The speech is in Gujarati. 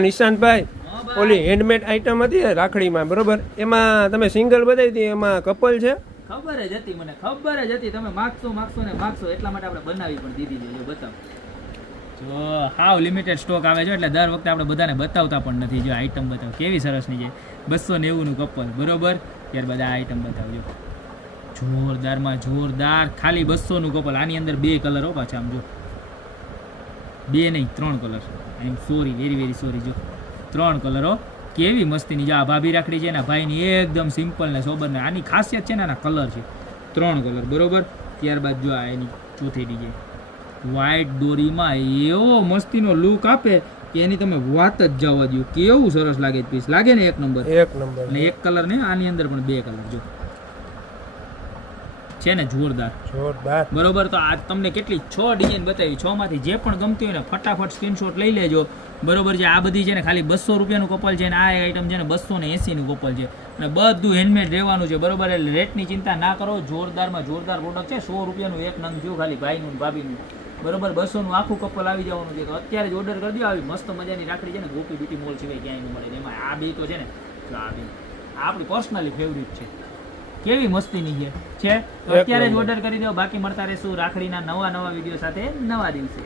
નિશાંતભાઈ, ઓલી હેન્ડમેડ આઈટમ હતી રાખડીમાં, બરોબર, એમાં તમે સિંગલ બતાવી હતી, એમાં કપલ છે? ખબર જ હતી, મને ખબર જ હતી તમે માગશો ને માગશો, એટલા માટે આપણે બનાવી પણ દીધી છે. જો બતાવો, જો હાવ લિમિટેડ સ્ટોક આવે છે, એટલે દર વખતે આપણે બધાને બતાવતા પણ નથી. જો આઈટમ બતાવો કેવી સરસની છે, 290 નું કપલ, બરોબર. ત્યારબાદ આ આઈટમ બતાવજો, જોરદારમાં જોરદાર, ખાલી 200 નું કપલ. આની અંદર 2 કલર હો પાછા, આમ જો 2 નહીં 3 colour. I am sorry, very very sorry. જો 3 કલરો, કેવી મસ્તીની. જો આ ભાભી રાખડી છે ને ભાઈની, એકદમ સિમ્પલ ને સોબર ને. આની ખાસિયત છે ને આના કલર છે, 3 કલર, બરોબર. ત્યારબાદ જો આ એની ચોથી ડિઝાઇન, વ્હાઈટ દોરીમાં એવો મસ્તીનો લુક આપે કે એની તમે વાત જ જવા દો, કેવું સરસ લાગે પીસ. લાગે ને એક નંબર, એક નંબર. અને એક કલર ને આની અંદર પણ 2 કલર જો છે ને, જોરદાર જોરદાર, બરોબર. તો આ તમને કેટલી 6 ડિઝાઇન બતાવી, 6 માંથી જે પણ ગમતી હોય ને ફટાફટ સ્ક્રીનશોટ લઈ લેજો, બરોબર. છે આ બધી છે ને ખાલી 200 રૂપિયાનું કપલ છે, ને આ આઈટમ છે ને 280 નું કપલ છે, અને બધું હેન્ડમેડ રહેવાનું છે, બરોબર. એટલે રેટની ચિંતા ના કરો, જોરદારમાં જોરદાર પ્રોડક્ટ છે. 100 રૂપિયાનું એક નંગ થયું ખાલી ભાઈનું ભાભીનું, બરોબર. 200 નું આખું કપલ આવી જવાનું છે. તો અત્યારે જ ઓર્ડર કરી દો. આવી મસ્ત મજાની રાખડી છે ને ગોપી બ્યુટી મોલ સિવાય ક્યાંય નહીં મળે. એમાં આ બે તો છે ને, જો આ બે આપણી પર્સનલી ફેવરિટ છે, કેવી મસ્તીની છે. તો અત્યારે જ ઓર્ડર કરી દો. બાકી મળતા રહેશું રાખડીના નવા વિડીયો સાથે નવા દિવસે.